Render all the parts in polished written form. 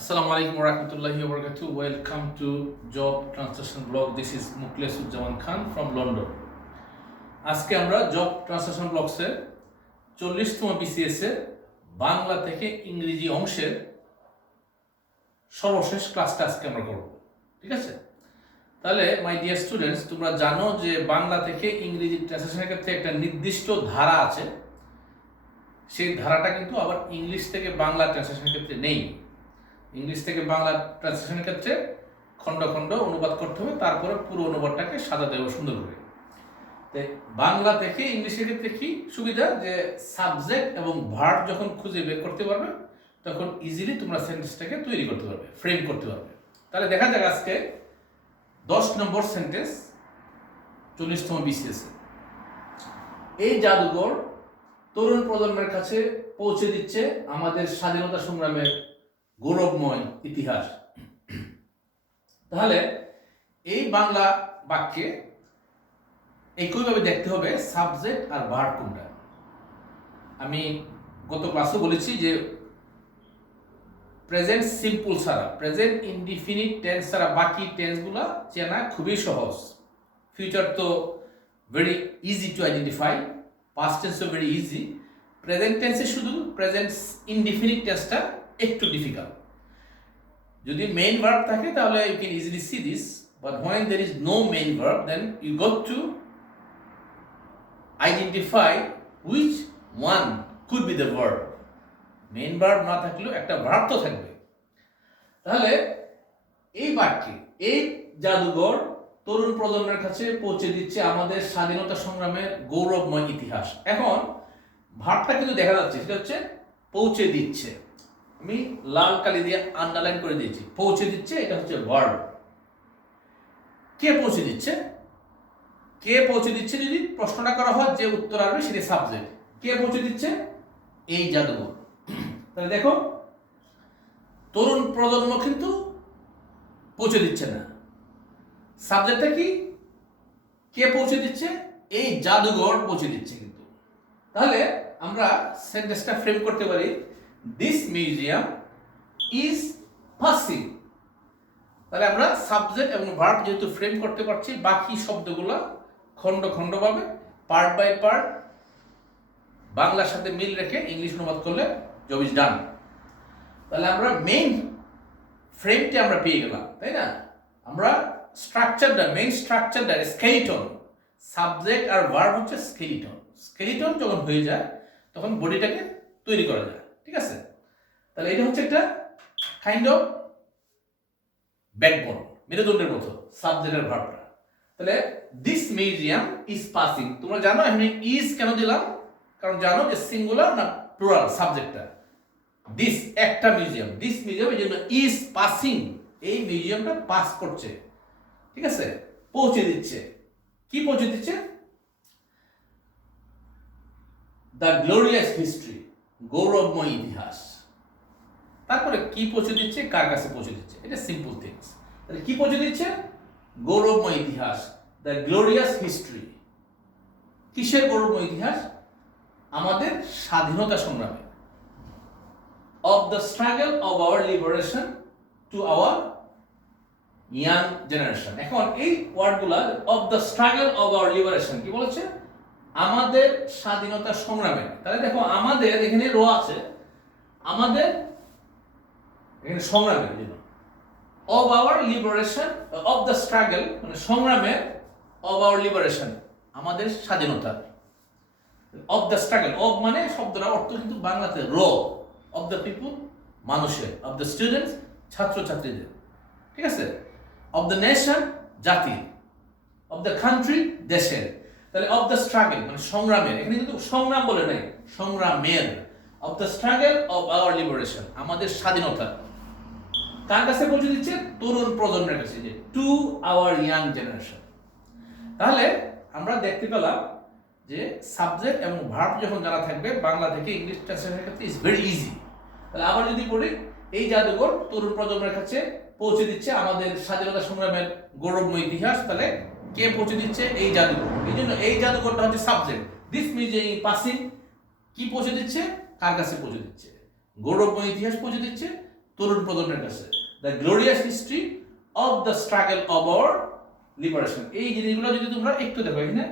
Assalamu alaikum warahmatullahi wabarakatuh. Welcome to Job Translation Blog. This is Mukhlesuজ্জামান Khan from London. আজকে আমরা job translation ব্লগসের 40তম BCS এর বাংলা থেকে ইংরেজি অংশের সর্বশেষ ক্লাসটা আজকে আমরা করব। ঠিক আছে? তাহলে মাই ডিয়ার স্টুডেন্টস, তোমরা জানো যে বাংলা থেকে ইংরেজি ট্রান্সলেশনের ক্ষেত্রে একটা নির্দিষ্ট ধারা আছে। সেই ধারাটা কিন্তু আবার ইংলিশ থেকে বাংলা ট্রান্সলেশনের ক্ষেত্রে নেই। ইংলিশ থেকে বাংলা ট্রান্সলেশনের ক্ষেত্রে খণ্ড খণ্ড অনুবাদ করতে হবে, তারপরে পুরো অনুবাদটাকে সাজাতে হবে সুন্দর করে। বাংলা থেকে ইংলিশের ক্ষেত্রে কি সুবিধা, যে সাবজেক্ট এবং ভার্ব যখন খুঁজে বের করতে পারবে তখন ইজিলি তোমরা সেন্টেন্সটাকে তৈরি করতে পারবে, ফ্রেম করতে পারবে। তাহলে দেখা যাক আজকে 10 নম্বর সেন্টেন্স 40তম বিসিএস। এই জাদুঘর তরুণ প্রজন্মের কাছে পৌঁছে দিচ্ছে আমাদের স্বাধীনতা সংগ্রামের গৌরবময় ইতিহাস। তাহলে এই বাংলা বাক্যে একইভাবে দেখতে হবে সাবজেক্ট আর ভার্ব কোনটা। আমি গত ক্লাসে বলেছি যে প্রেজেন্ট সিম্পল ছাড়া, প্রেজেন্ট ইনডিফিনিট টেন্স ছাড়া বাকি টেন্সগুলো চেনা খুবই সহজ। ফিউচার তো very easy to identify, past টেন্সও ভেরি ইজি। প্রেজেন্ট টেন্সে শুধু প্রেজেন্ট ইনডিফিনিট টেন্সটা একটু ডিফিকাল্ট। যদি মেইন ভার্ব থাকে তাহলে you can easily see this, but when there is no main verb then you got to identify which one could be the verb. Main verb না থাকলেও একটা verb তো থাকবে। তাহলে এই বাক্যে এই জাদুঘর তরুণ প্রজন্মের কাছে পৌঁছে দিচ্ছে আমাদের স্বাধীনতা সংগ্রামের গৌরবময় ইতিহাস। এখন ভার্বটা কিন্তু দেখা যাচ্ছে, সেটা হচ্ছে পৌঁছে দিচ্ছে। আমি লাল কালি দিয়ে আন্ডারলাইন করে দিয়েছি, পৌঁছে দিচ্ছে, এটা হচ্ছে ভার্ব। কে পৌঁছে দিচ্ছে? কে পৌঁছে দিচ্ছে যদি প্রশ্নটা করা হয়, যে উত্তর আসবে সেটা সাবজেক্ট। কে পৌঁছে দিচ্ছে? এই জাদুঘর। তাহলে দেখো, তরুণ প্রজন্ম কিন্তু পৌঁছে দিচ্ছে না। সাবজেক্টটা কি? কে পৌঁছে দিচ্ছে? এই জাদুঘর পৌঁছে দিচ্ছে কিন্তু। তাহলে আমরা সেন্টেন্সটা ফ্রেম করতে পারি, দিস মিউজিয়াম ইজ পাসিং। তাহলে আমরা সাবজেক্ট এবং ভার্ব যেহেতু ফ্রেম করতে পারছি, বাকি শব্দগুলো খণ্ড খণ্ডভাবে পার্ট বাই পার্ট বাংলার সাথে মিল রেখে ইংলিশ অনুবাদ করলে জব ইজ ডান। তাহলে আমরা মেইন ফ্রেমটি আমরা পেয়ে গেলাম, তাই না? আমরা স্ট্রাকচারটা, মেইন স্ট্রাকচারটা স্কেলিটন, সাবজেক্ট আর ভার্ব হচ্ছে স্কেলিটন। স্কেলিটন যখন হয়ে যায় তখন বডিটাকে তৈরি করা যায়। ঠিক আছে? তাহলে এটা হচ্ছে একটা কাইন্ড অফ ব্যাকবোন, মেরুদণ্ডের মতো সাবজেক্ট আর ভার্বটা। তাহলে দিস মিউজিয়াম ইজ পাসিং, তোমরা জানো এখানে ইজ কেন দিলাম? কারণ জানো যে সিঙ্গুলার না প্লুরাল সাবজেক্টটা। দিস একটা মিউজিয়াম, দিস মিউজিয়াম, এই জন্য ইজ পাসিং, এই মিউজিয়ামটা পাস করছে। ঠিক আছে? পৌঁছে দিচ্ছে। কি পৌঁছে দিচ্ছে? দ্য গ্লোরিয়াস হিস্ট্রি, গৌরবময় ইতিহাস। তারপরে কি পৌঁছে দিচ্ছে? কার কাছে পৌঁছে দিচ্ছে? এটা সিম্পল থিংস। তাহলে কি পৌঁছে দিচ্ছে? গৌরবময় ইতিহাস, দ্য গ্লোরিয়াস হিস্ট্রি। কিসের গৌরবময় ইতিহাস? আমাদের স্বাধীনতা সংগ্রামে। Of the struggle of our liberation to our young generation. এখন এই ওয়ার্ডগুলা, of the struggle of our liberation, কি বলেছে? আমাদের স্বাধীনতা সংগ্রামে। তাহলে দেখো, আমাদের এখানে রো আছে, আমাদের এখানে সংগ্রামের জন্য। Of our liberation, of the struggle মানে সংগ্রামের, অফ আওয়ার লিবারেশন আমাদের স্বাধীনতা। অফ দ্য স্ট্রাগল, অফ মানে শব্দটা অর্থ কিন্তু বাংলাতে র, অফ দ্য পিপুল মানুষের, অফ দ্য স্টুডেন্টস ছাত্রছাত্রীদের। ঠিক আছে? অফ দ্য নেশন জাতি, অফ দ্য কান্ট্রি দেশের। তাহলে অফ দ্য স্ট্রাগল মানে সংগ্রামের, এখানে কিন্তু সংগ্রাম বলে নাই, সংগ্রামের। Of the struggle of our liberation, আমাদের স্বাধীনতা। কার কাছে পৌঁছে দিচ্ছে? তরুণ প্রজন্মের কাছে, যে টু আওয়ার ইয়াং জেনারেশন। তাহলে আমরা দেখতে পেলাম যে সাবজেক্ট এবং ভার্ব যখন জানা থাকবে, বাংলা থেকে ইংলিশ ট্রান্সলেশনের ক্ষেত্রে ইজ ভেরি ইজি। তাহলে আবার যদি পড়ি, এই জাদুঘর তরুণ প্রজন্মের কাছে পৌঁছে দিচ্ছে আমাদের স্বাধীনতা সংগ্রামের গৌরবময় ইতিহাস। তাহলে কে পৌঁছে দিচ্ছে? এই জাদুঘর। এই জন্য এই জাদুঘরটা হচ্ছে সাবজেক্ট। দিস মিউজিয়াম পাসিং, কি পৌঁছে দিচ্ছে? কার কাছে পৌঁছে দিচ্ছে? গৌরবময় ইতিহাস পৌঁছে দিচ্ছে তরুণ প্রজন্মের কাছে, the glorious history of the struggle of our liberation. এই জিনিসগুলো যদি তোমরা একটু দেখো এখানে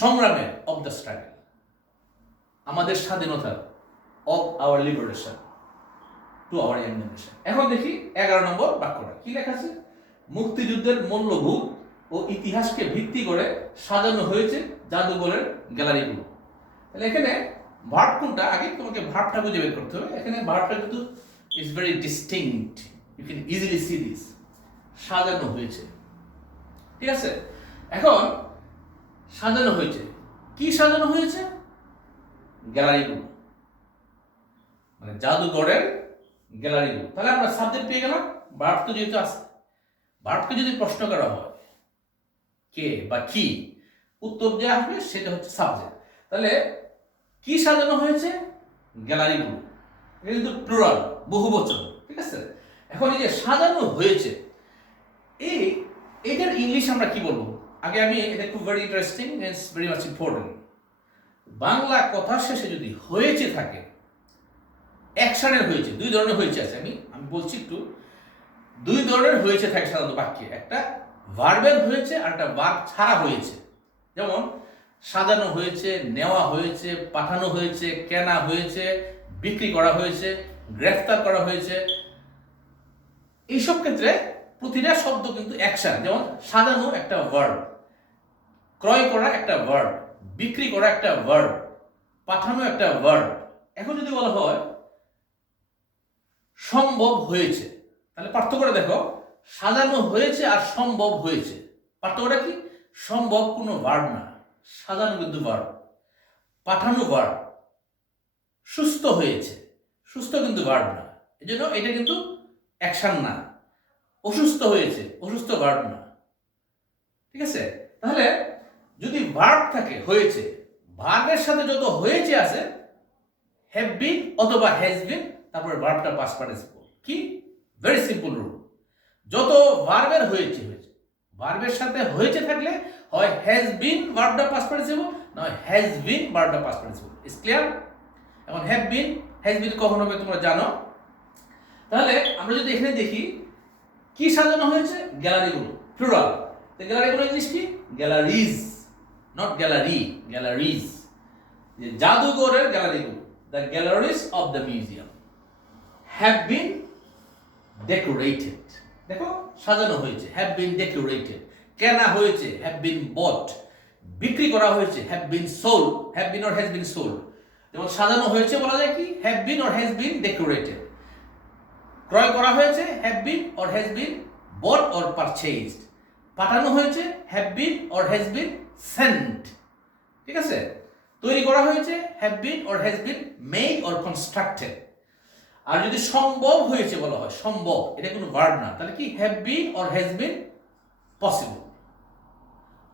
সংগ্রামের অফ দ্য স্ট্রাগল, আমাদের স্বাধীনতা, of our liberation to our young generation. এখন দেখি 11 নম্বর বাক্যটা কি লেখা আছে। মুক্তিযুদ্ধের মূল্যবোধ ও ইতিহাসকে ভিত্তি করে সাজানো হয়েছে জাদুঘরের গ্যালারিগুলো। তাহলে এখানে ভার্ব কোনটা, আগে তোমাকে ভার্বটা খুঁজে বের করতে হবে। এখানে ভার্বটা কিন্তু is very distinct, you can easily see this, সাজানো হয়েছে। ঠিক আছে, এখন সাজানো হয়েছে, কি সাজানো হয়েছে? গ্যালারিগুলো, মানে জাদুঘরের গ্যালারিগুলো। তাহলে আমরা সাবজেক্ট পেয়ে গেলাম, ভার্ব তো যেহেতু আছে, ভার্বকে যদি প্রশ্ন করা হয় কে বা কি, উত্তর যে আসবে সেটা হচ্ছে সাবজেক্ট। তাহলে কি সাজানো হয়েছে? গ্যালারিগুলো। এটা কিন্তু প্লুরাল, বহুবচন। ঠিক আছে, এখন এই যে সাজানো হয়েছে, এটার ইংলিশ আমরা কি বলবো? আগে আমি, এটা খুব very interesting, it's very much important. Bangla কথার শেষে যদি হয়েছে থাকে, অ্যাকশনের হয়েছে, দুই ধরনের হয়েছে আছে, আমি বলছি একটু, দুই ধরনের হয়েছে থাকে সাধারণত বাক্যে, একটা ভার্বের হয়েছে আর একটা ভার্ব ছাড়া হয়েছে। যেমন সাজানো হয়েছে, নেওয়া হয়েছে, পাঠানো হয়েছে, কেনা হয়েছে, বিক্রি করা হয়েছে, গ্রেফতার করা হয়েছে। এইসব ক্ষেত্রে প্রতিটা শব্দ কিন্তু অ্যাকশন। যেমন সাজানো একটা ভার্ব, ক্রয় করা একটা ভার্ব, বিক্রি করা একটা ভার্ব, পাঠানো একটা ভার্ব। এখন যদি বলা হয় সম্ভব হয়েছে, তাহলে পার্থক্যটা দেখো, সাজানো হয়েছে আর সম্ভব হয়েছে, পার্থক্যটা কি? সম্ভব কোনো ভার্ব না, সাজানো কিন্তু ভার্ব, পাঠানো ভার্ব, সুস্থ হয়েছে, সুস্থ কিন্তু ভার্ব না, এজন্য এটা কিন্তু অ্যাকশন না। অসুস্থ হয়েছে, অসুস্থ ভার্ব না। ঠিক আছে, তাহলে যদি ভার্ব থাকে হয়েছে, ভার্বের সাথে যত হয়েছে আছে, হ্যাভ বিন অথবা হ্যাজ বিন, তারপরে ভার্বটা পাস্ট পার্টিসিপল। কি? Very simple rule. যত ভার্বের হয়েছে, ভার্বের সাথে হয়েছে থাকলে হয় হ্যাজ বিন ভার্বটা পাস্ট পার্টিসিপল, না হয় হ্যাজ বিন ভার্বটা পাস্ট পার্টিসিপল। Is clear? এখন হ্যাভ বিন, হ্যাজ বিন কখন হবে তোমরা জানো। তাহলে আমরা যদি এখানে দেখি কি সাজানো হয়েছে? গ্যালারিগুলো, প্লুরাল। তো গ্যালারিগুলো ইংলিশ কি? Galleries, not gallery, galleries. জাদুঘরের গ্যালারিগুলো, the galleries of the museum have been decorated. দেখো, সাজানো হয়েছে, হ্যাভ বিন ডেকোরেটেড। কেনা হয়েছে, হ্যাভ বিন বট। বিক্রি করা হয়েছে, have been sold. Have been or has been sold. যেমন সাজানো হয়েছে বলা যায় কি? Have been or has been decorated. ক্রয় করা হয়েছে, have been or has been bought or purchased. পাঠানো হয়েছে, have been or has been sent. ঠিক আছে, তৈরি করা হয়েছে, have been or has been made or constructed. আর যদি সম্ভব হয়েছে বলা হয়, সম্ভব, এটা কোনো ভার্ব না, তাহলে কি? Have been or has bin possible.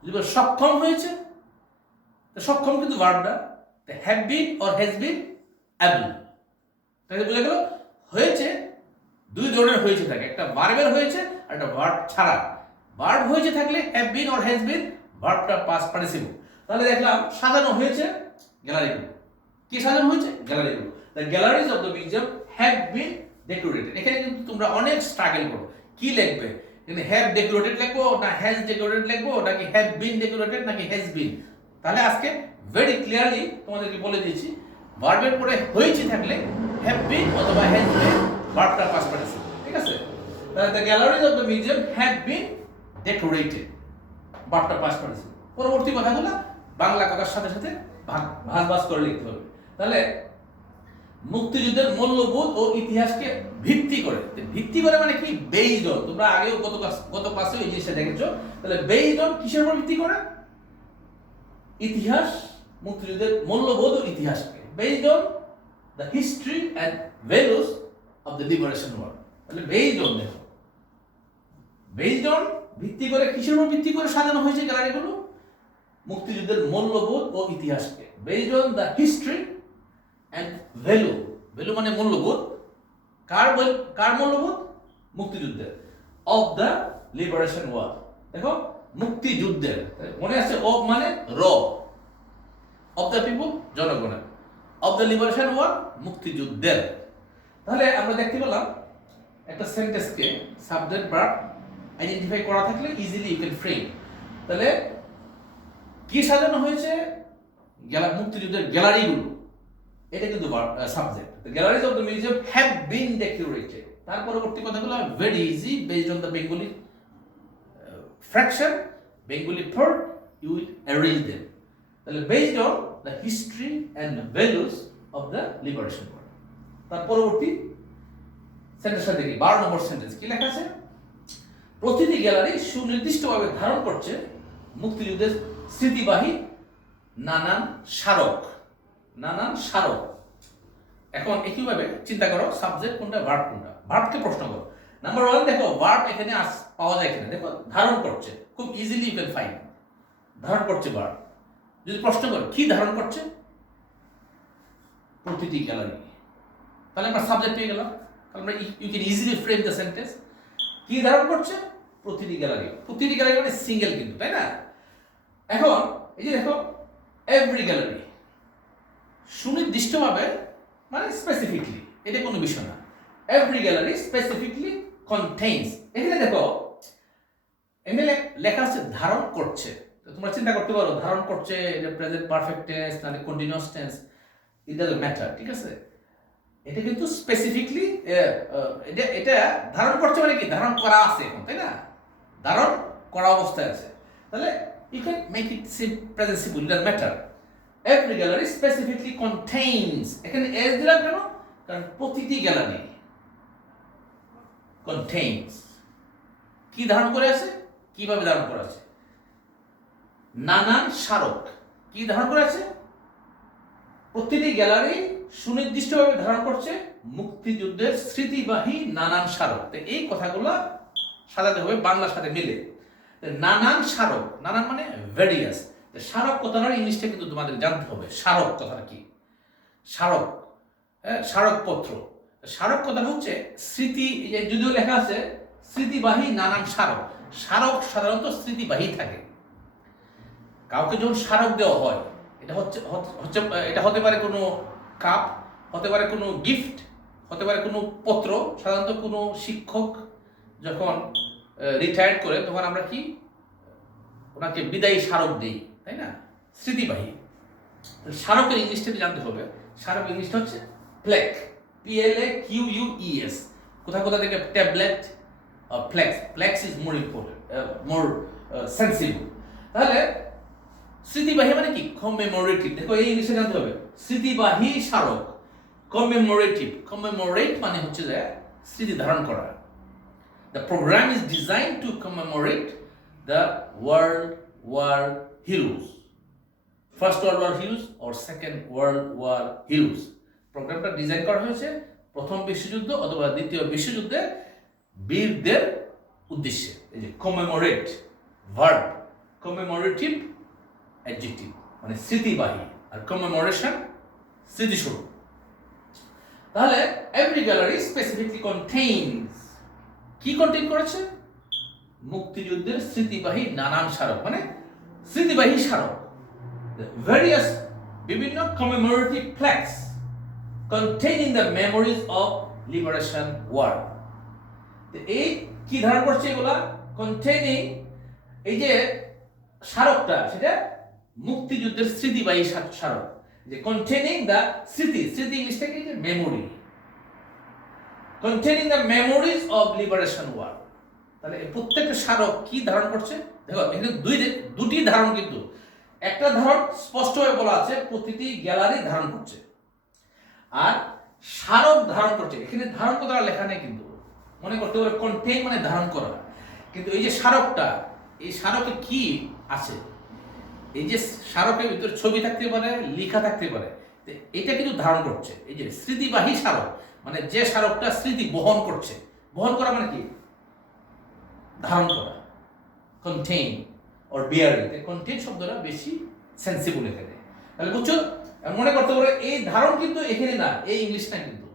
যদি সক্ষম হয়েছে, সক্ষম কিন্তু ভার্ব না, have been or has bin able. তাহলে বোঝা গেল হয়েছে দুই ধরনের হয়েছে থাকে, একটা ভার্বের হয়েছে আর একটা ভার্ব ছাড়া। ভার্ব হয়েছে থাকলে have been or has been, ভার্বটা পাস্ট পার্টিসিপল। তাহলে দেখলাম সাজানো হয়েছে গ্যালারিগুলো। কি সাজানো হয়েছে? গ্যালারিগুলো। The galleries of the museum have been decorated. এখানে কিন্তু তোমরা অনেক স্ট্রাগল করো, কি লিখবে? কিন্তু হ্যাভ ডেকোরেটেড লিখবো, না হ্যাজ ডেকোরেটেড লিখবো, নাকি হ্যাভ বিন ডেকোরেটেড, নাকি হ্যাজ বিন? তাহলে আজকে ভেরি ক্লিয়ারলি তোমাদেরকে বলে দিয়েছি, ভার্বের পরে হয়েছে থাকলে হ্যাভ বিন অথবা হ্যাজ বিন, ভার্বটা পাস্ট পার্টিসিপল। ঠিক আছে, তাহলে the galleries of the museum have been decorated, ভার্বটা পাস্ট পার্টিসিপল। পরবর্তী কথাগুলো বাংলা কথার সাথে সাথে ভাগ করে লিখতে হবে। তাহলে মুক্তিযুদ্ধের মূল্যবোধ ও ইতিহাসকে ভিত্তি করে, ভিত্তি করে মানে কি? Based on. তোমরা আগেও গত ক্লাসে এই জিনিসটা দেখেছো। তাহলে বেইজড অন কিসের উপর ভিত্তি করে? ইতিহাস, মুক্তিযুদ্ধের মূল্যবোধ ও ইতিহাসকে, based on the history and values of the liberation war. তাহলে বেইজড অন, দেখো, বেইজড অন ভিত্তি করে, কিসের উপর ভিত্তি করে সাজানো হয়েছে গ্যালারিগুলো? মুক্তিযুদ্ধের মূল্যবোধ ও ইতিহাসকে, based on the history and value. Value মানে মূল্যবোধ। কার মূল্যবোধ? মুক্তিযুদ্ধের। Of the liberation war. দেখো, মুক্তিযুদ্ধের, মনে আছে অফ মানে র, অফ দ্য পিপল, জনগণের, অফ দ্য লিবারেশন ওয়ার, মুক্তিযুদ্ধের। তাহলে আমরা দেখতে পেলাম একটা সেন্টেন্সকে সাবজেক্ট ভার্ব আইডেন্টিফাই করা থাকলে ইজিলি ইউ ক্যান ফ্রেম। তাহলে কি সাজানো হয়েছে? মুক্তিযুদ্ধের গ্যালারিগুলো, এটা কিন্তু subject. The galleries of the museum have been decorated. তার পরবর্তী কথাগুলো very easy, based on the Bengali fraction, Bengali thought, you will arrange them. তাহলে based on the history and values of the liberation war. তার পরবর্তী সেন্টেন্সটা দেখি, 12 নম্বর sentence কি লেখা আছে? প্রতিটি গ্যালারি সুনির্দিষ্টভাবে ধারণ করছে মুক্তিযুদ্ধের স্মৃতিবাহী নানান স্মারক। নানান স্মারক। এখন একইভাবে চিন্তা করো সাবজেক্ট কোনটা, ভার্ব কোনটা। ভার্বকে প্রশ্ন করো। নাম্বার 1 দেখো, ভার্ব এখানে পাওয়া যায় কিনা। দেখো ধারণ করছে, খুব ইজিলি ইউ ক্যান ফাইন্ড। ধারণ করছে ভার্ব। যদি প্রশ্ন করো কি ধারণ করছে? প্রতিটি গ্যালারি। তাহলে আমরা সাবজেক্ট পেয়ে গেলাম। আমরা you can easily frame the sentence. কি ধারণ করছে? প্রতিটি গ্যালারি। প্রতিটি গ্যালারি মানে সিঙ্গেল কিন্তু, তাই না? এখন এই যে দেখো এভরি গ্যালারি, সুনির্দিষ্টভাবে মানে স্পেসিফিকলি, এটা কোনো বিষয় না। Every gallery specifically contains. এখানে দেখো এখানে লেখা আছে ধারণ করছে। তো তোমরা চিন্তা করতে পারো ধারণ করছে এটা প্রেজেন্ট পারফেক্ট টেন্স নাহলে continuous tense, it doesn't matter, ঠিক আছে? এটা কিন্তু স্পেসিফিকলি এটা ধারণ করছে মানে কি ধারণ করা আছে এখন, তাই না? ধারণ করা অবস্থায় আছে। তাহলে you can make it present simple, it doesn't matter. Every gallery specifically contains, এখানে s দিলাম কেন? কারণ প্রতিটি গ্যালারি contains কি ধারণ করে আছে? কিভাবে ধারণ করে আছে? নানান স্মারক। কি ধারণ করে আছে? প্রতিটি গ্যালারি সুনির্দিষ্টভাবে ধারণ করছে মুক্তিযুদ্ধের স্মৃতিবাহী নানান স্মারক। তো এই কথাগুলো সাজাতে হবে বাংলার সাথে মিলে। নানান স্মারক, নানান মানে ভেরিয়াস। স্মারক কথাটার ইংলিশটা কিন্তু তোমাদের জানতে হবে। স্মারক কথাটা কি? স্মারক, স্মারকপত্র। স্মারক কথাটা হচ্ছে স্মৃতি, যদিও লেখা আছে স্মৃতিবাহী নানান স্মারক। স্মারক সাধারণত স্মৃতিবাহী থাকে। কাউকে যখন স্মারক দেওয়া হয়, এটা হচ্ছে এটা হতে পারে কোনো কাপ, হতে পারে কোনো গিফট, হতে পারে কোনো পত্র। সাধারণত কোনো শিক্ষক যখন রিটায়ার্ড করে তখন আমরা কি ওনাকে বিদায়ী স্মারক দিই, তাই না? স্মৃতিবাহী। স্মারকের ইংলিশটা জানতে হবে। স্মারক ইংলিশটা হচ্ছে প্লেক, PLAQUES। কোথা কোথা থেকে tablet, flex. Flex is more important, more sensible. তাহলে স্মৃতিবাহী মানে কি? কমেমোরেটিভ। দেখো এই ইংলিশে জানতে হবে। স্মৃতিবাহী স্মারক, কমেমোরেটিভ। কমেমোরেট মানে হচ্ছে যে স্মৃতি ধারণ করা। The program is designed to commemorate the World War heroes, First World War heroes or Second World War heroes. প্রোগ্রামটা ডিজাইন করা হয়েছে প্রথম বিশ্বযুদ্ধ অথবা দ্বিতীয় বিশ্বযুদ্ধে বীরদের উদ্দেশ্যে। এই যে commemorate ভার্ব, কমেমোরেটিভ অ্যাডজেক্টিভ মানে স্মৃতিবাহী, আর কমেমোরেশন স্মৃতিস্বরূপ। তাহলে এভরি গ্যালারি স্পেসিফিকলি কন্টেইনস, কি কন্টেইন করেছে? মুক্তিযুদ্ধের স্মৃতিবাহী নানান স্মারক মানে স্মৃতিবাহী স্মারক। ভেরিয়াস বিভিন্ন commemorative প্লেক্স containing the memories of liberation war. এই কি ধারণ করছে এগুলা? containing, এই যে স্মারকটা সেটা মুক্তিযুদ্ধের স্মৃতিবাহী স্মারক। যে containing the স্মৃতি, স্মৃতি ইংলিশটা কি? Memory. containing the memories of liberation war. তাহলে প্রত্যেকটা স্মারক কি ধারণ করছে? দেখো এখানে দুটি ধারণ, কিন্তু একটা ধারণ স্পষ্টভাবে বলা আছে প্রতিটি গ্যালারি ধারণ করছে, আর স্মারক ধারণ করছে। এখানে ধারণ করা লেখা নেই, কিন্তু মনে করতে পারে কন্টেইন মানে ধারণ করা। কিন্তু এই যে স্মারকটা, এই স্মারকে কি আছে? এই যে স্মারকের ভিতরে ছবি থাকতে পারে, লেখা থাকতে পারে, এটা কিন্তু ধারণ করছে। এই যে স্মৃতিবাহী স্মারক মানে যে স্মারকটা স্মৃতি বহন করছে। বহন করা মানে কি? ধারণ করা। কন্টেইন অর বিয়ারিং, কন্টেইন শব্দটা বেশি সেন্সিবল এখানে। তাহলে বুঝছো? মনে করতে পারো এই ধারণ কিন্তু এখানে না, এই ইংলিশ না, কিন্তু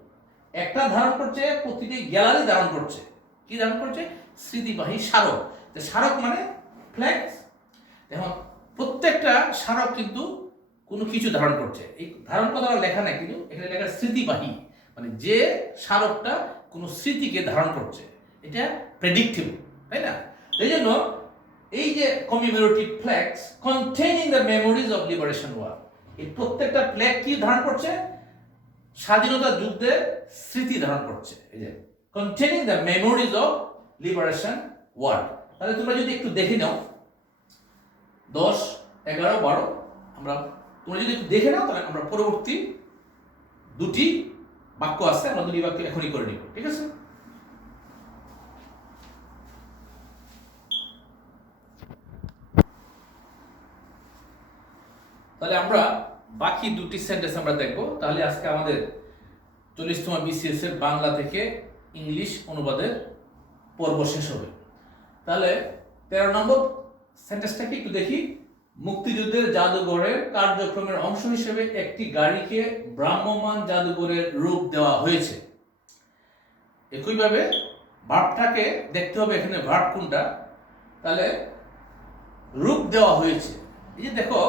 একটা ধারণ করছে প্রতিটি গ্যালারি ধারণ করছে। কি ধারণ করছে? স্মৃতিবাহী স্মারক। স্মারক মানে ফ্ল্যাক্স। এখন প্রত্যেকটা স্মারক কিন্তু কোনো কিছু ধারণ করছে। এই ধারণ কথা লেখা নাই, কিন্তু এখানে লেখা স্মৃতিবাহী মানে যে স্মারকটা কোনো স্মৃতিকে ধারণ করছে, এটা প্রেডিক্টেবল, তাই না? এই জন্য এই যে community flags containing the memories of liberation war, এই প্রত্যেকটা ফ্ল্যাগ কি ধারণ করছে? স্বাধীনতা যুদ্ধের স্মৃতি ধারণ করছে। এই যে containing the memories of liberation war. তাহলে তোমরা যদি একটু দেখে নাও 10, 11, 12, তোমরা যদি একটু দেখে নাও, তাহলে আমরা পরবর্তী দুটি বাক্য আছে, আমরা দুটি বাক্য এখনই করে নিব, ঠিক আছে? তাহলে আমরা বাকি দুটি সেন্টেন্স আমরা দেখব। তাহলে আজকে আমাদের 40তম বিসিএস এর বাংলা থেকে ইংলিশ অনুবাদের পর্ব শেষ হবে। তাহলে 13 নম্বর সেন্টেন্সটাকে একটু দেখি। মুক্তিযুদ্ধের জাদুঘরের কার্যক্রমের অংশ হিসেবে একটি গাড়িকে ভ্রাম্যমাণ জাদুঘরের রূপ দেওয়া হয়েছে। একইভাবে ভার্বটাকে দেখতে হবে, এখানে ভার্ব কোনটা। তাহলে রূপ দেওয়া হয়েছে, এই যে দেখো,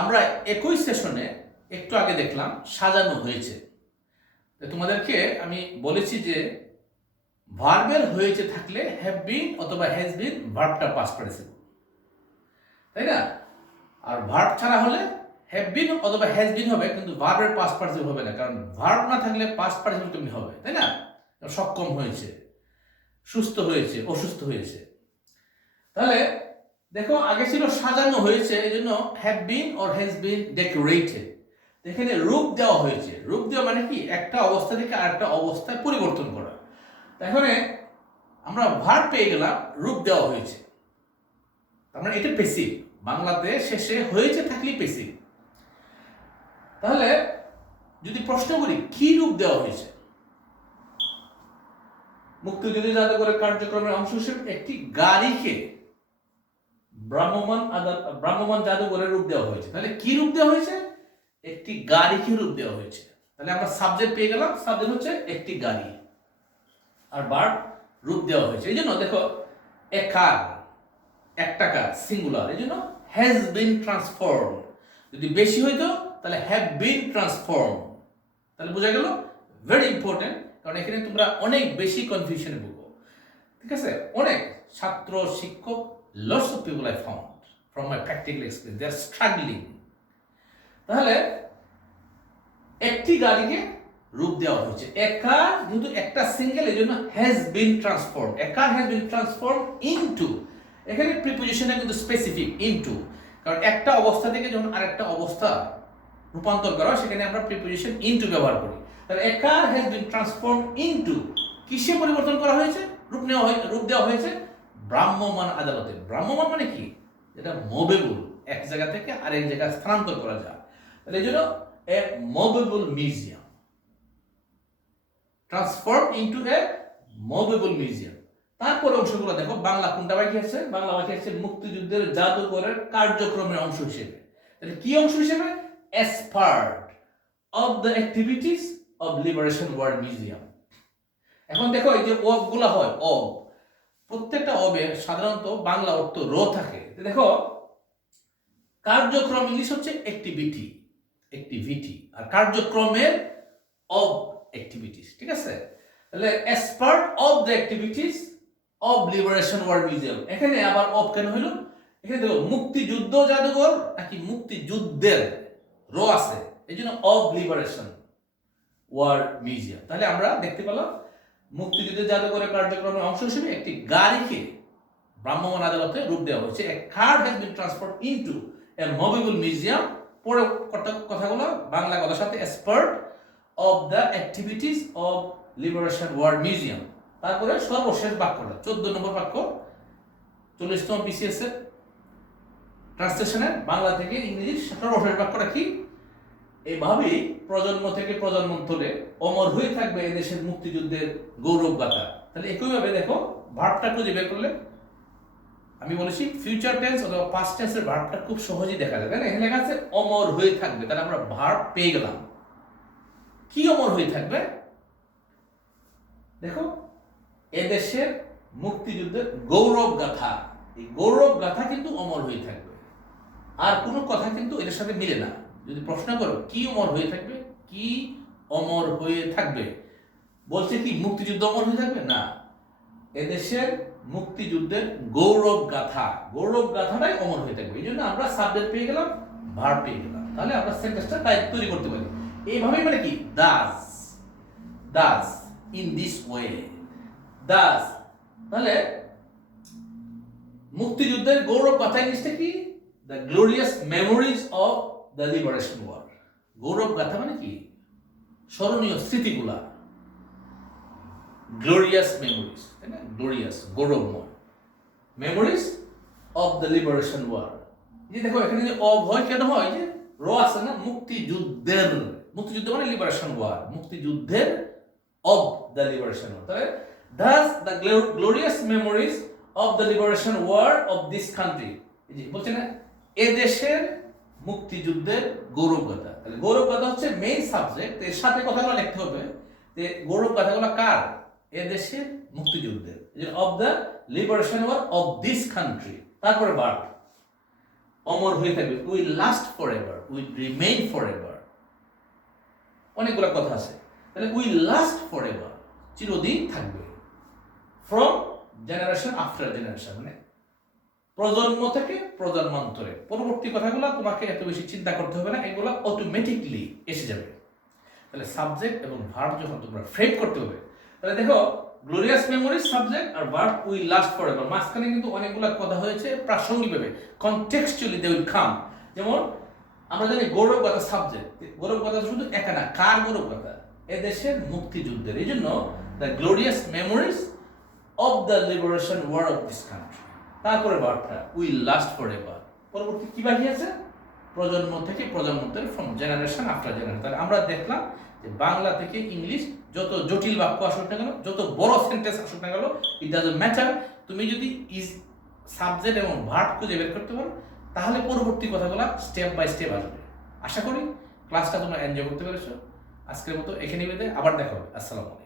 আমরা একই সেশনে একটু আগে দেখলাম সাজানো হয়েছে। তোমাদেরকে আমি বলেছি যে ভার্বের হয়েছে থাকলে হ্যাভ বিন অথবা হ্যাজ বিন, ভার্বটা পাস্ট পার্টিসিপল, তাই না? আর ভার্ব ছাড়া হলে হ্যাভ বিন অথবা হ্যাজ বিন হবে, কিন্তু ভার্বের পাস্ট পার্টিসিপল হবে না, কারণ ভার্ব না থাকলে পাস্ট পার্টিসিপল কেমনি হবে, তাই না? সক্ষম হয়েছে, সুস্থ হয়েছে, অসুস্থ হয়েছে। তাহলে দেখো, আগে ছিল সাজানো হয়েছে, এই জন্য have been or has been decorated. এখানে রূপ দেওয়া হয়েছে। রূপ দেওয়া মানে কি? একটা অবস্থা থেকে আরেকটা অবস্থায় পরিবর্তন করা। এখানে আমরা ভার্ব পেয়ে গেলাম, রূপ দেওয়া হয়েছে, তার মানে এটা প্যাসিভ। বাংলাতে শেষে হয়েছে থাকলেই প্যাসিভ। তাহলে যদি প্রশ্ন করি কি রূপ দেওয়া হয়েছে, মুক্তিযুদ্ধ জাদুঘরের কার্যক্রমের অংশ হিসেবে একটি গাড়িকে ভ্রাম্যমাণ জাদুঘরের রূপ দেওয়া হয়েছে। তাহলে কি রূপ দেওয়া হয়েছে? একটি গাড়িকে রূপ দেওয়া হয়েছে। তাহলে আমরা সাবজেক্ট পেয়ে গেলাম, সাবজেক্ট হচ্ছে একটি গাড়ি, আর ভার্ব রূপ দেওয়া হয়েছে। এই জন্য দেখো, এ কার, একটা কার, সিঙ্গুলার, এই জন্য হ্যাজ বিন ট্রান্সফর্ম। যদি বেশি হইতো তাহলে হ্যাভ বিন ট্রান্সফর্ম। তাহলে বোঝা গেল, ভেরি ইম্পর্টেন্ট, কারণ এখানে তোমরা অনেক বেশি কনফিউশনে ভুগো, ঠিক আছে? অনেক ছাত্র, শিক্ষক, lots of people I found from my practical experience, they are struggling. তাহলে একটি গাড়িকে রূপ দেওয়া হয়েছে। এ কার যেহেতু একটা সিঙ্গেল, এই জন্য has been transform. A car has been transform into, এখানে প্রিপোজিশনটা কিন্তু স্পেসিফিক, ইনটু, কারণ একটা অবস্থা থেকে যখন আরেকটা অবস্থা রূপান্তর করা হয়, সেখানে আমরা প্রিপোজিশন ইনটু ব্যবহার করি। তাহলে a car has been transform into, কিসে পরিবর্তন করা হয়েছে? রূপ দেওয়া হয়েছে ভ্রাম্যমাণ আদালতে। ভ্রাম্যমাণ মানে কি? যেটা মুভেবল, এক জায়গা থেকে আরেক জায়গায় স্থানান্তর করা যায়। তাহলে এই জন্য এ movable museum, transform into a movable museum. তারপরে অংশগুলো দেখো, বাংলা কোনটা বাকি আছে? বাংলা বাকি আছে মুক্তিযুদ্ধের জাদুঘরের কার্যক্রমের অংশ হিসেবে। তাহলে কি অংশ হিসেবে? as part of the activities of Liberation War Museum। এখন দেখো, এই যে অব গুলা হয়, অব, প্রত্যেকটা অবের সাধারণত বাংলা অর্থ র থাকে। দেখো, কার্যক্রম ইংলিশ হচ্ছে অ্যাক্টিভিটি, আর কার্যক্রমের অব অ্যাক্টিভিটিস, ঠিক আছে? তাহলে as part of the activities of Liberation War Museum, এখানে আবার অব কেন হইল? এখানে দেখো, মুক্তিযুদ্ধ জাদুঘর নাকি মুক্তিযুদ্ধের, র আছে, এই জন্য অব লিবারেশন ওয়ার মিউজিয়াম। তাহলে আমরা দেখতে পেলাম মুক্তিযুদ্ধের জাদুঘরের কার্যক্রমের অংশ হিসেবে একটি গাড়িকে ভ্রাম্যমাণ আদালতে রূপ দেওয়া হয়েছে। A car has been transferred into a movable museum. পরে কথাগুলো বাংলা কথার সাথে as part of the activities of Liberation War Museum। তারপরে সর্বশেষ বাক্যটা 14 নম্বর বাক্য, 40তম বিসিএস এর ট্রান্সলেশনের বাংলা থেকে ইংরেজি সর্বশেষ বাক্যটা কি? এভাবেই প্রজন্ম থেকে প্রজন্ম ধরে অমর হয়ে থাকবে এদেশের মুক্তিযুদ্ধের গৌরব গাথা। তাহলে একইভাবে দেখো, ভার্বটা খুঁজে বের করলে, আমি বলেছি ফিউচার টেন্স অথবা পাস্ট টেন্সের ভার্বটা খুব সহজেই দেখা যায়, তাই না? এখানে লেখা আছে অমর হয়ে থাকবে। তাহলে আমরা ভার্ব পেয়ে গেলাম। কি অমর হয়ে থাকবে? দেখো, এদেশের মুক্তিযুদ্ধের গৌরব গাথা, এই গৌরব গাথা কিন্তু অমর হয়ে থাকবে। আর কোনো কথা কিন্তু এদের সাথে মিলে না। যদি প্রশ্ন করো কি অমর হয়ে থাকবে, কি অমর হয়ে থাকবে? বলছে কি মুক্তিযুদ্ধ অমর হয়ে থাকবে? না, এদেশের মুক্তিযুদ্ধের গৌরব গাথাটাই অমর হয়ে থাকবে। এই জন্য আমরা সাবজেক্ট পেয়ে গেলাম, ভার্ব পেয়ে গেলাম। তাহলে আমরা সেন্টেন্সটা তাই তৈরি করতে পারি এইভাবেই, মানে কি thus in this way thus. তাহলে মুক্তিযুদ্ধের গৌরব গাথা জিনিসটা কি? The glorious memories of the liberation war. গৌরব গাথা মানে কি? স্মরণীয় স্মৃতিগুলা, গ্লোরিয়াস মেমোরিজ, তাই না? গ্লোরিয়াস, গৌরবময় memories of the liberation war. যে দেখো এখানে যে অব হয়, কেন হয়? যে র আছে না, মুক্তিযুদ্ধের, মুক্তিযুদ্ধ মানে লিবারেশন ওয়ার, মুক্তিযুদ্ধের অফ দ্য লিবারেশন ওয়ার। তাহলে thus the glorious memories of the liberation war of this country, এই যে বলছে না এদেশের মুক্তিযুদ্ধের গৌরব গাথা। তাহলে গৌরব গাথা হচ্ছে মেইন সাবজেক্ট, এর সাথে কথাগুলো লিখতে হবে যে গৌরব গাথাগুলো কার? এদেশের মুক্তিযুদ্ধের, of the liberation war of this country. তারপরে ভার্ব, অমর হয়ে থাকবে, will last forever, will remain forever, অনেকগুলো কথা আছে। তাহলে উইল লাস্ট ফরএভার, চিরদিন থাকবে। ফ্রম জেনারেশন আফটার জেনারেশন, মানে প্রজন্ম থেকে প্রজন্মান্তরে। পরবর্তী কথাগুলো তোমাকে এত বেশি চিন্তা করতে হবে না, এগুলো অটোমেটিকলি এসে যাবে। তাহলে সাবজেক্ট এবং ভার্ব যখন তোমরা ফ্রেম করতে হবে, তাহলে দেখো গ্লোরিয়াস মেমোরিজ সাবজেক্ট আর ভার্ব উইল লাস্ট ফরএভার, মাঝখানে কিন্তু অনেকগুলো কথা হয়েছে প্রাসঙ্গিকভাবে, কনটেক্সচুয়ালি দে উইল কাম। যেমন আমরা জানি গৌরব গাথা সাবজেক্ট, গৌরব গাথা শুধু একা না, কার গৌরব গাথা? এদেশের মুক্তিযুদ্ধের। এই জন্য the glorious memories of the liberation war of this country. তারপরে ভার্বটা উইল লাস্ট ফরএভার, পরবর্তী কি বাকি আছে? প্রজন্ম থেকে প্রজন্মান্তরে, ফ্রম জেনারেশন আফটার জেনারেশন। তাহলে আমরা দেখলাম যে বাংলা থেকে ইংলিশ যত জটিল বাক্য আসুক না কেন, যত বড় সেন্টেন্স আসুক না কেন, ইট ডাজন্ট ম্যাটার, তুমি যদি সাবজেক্ট এবং ভার্ব খুঁজে বের করতে পারো, তাহলে পরবর্তী কথাগুলো স্টেপ বাই স্টেপ আসবে। আশা করি ক্লাসটা তোমরা এনজয় করতে পেরেছো। আজকের মতো এখানে বেঁধে আবার দেখা হবে। আসসালামু আলাইকুম।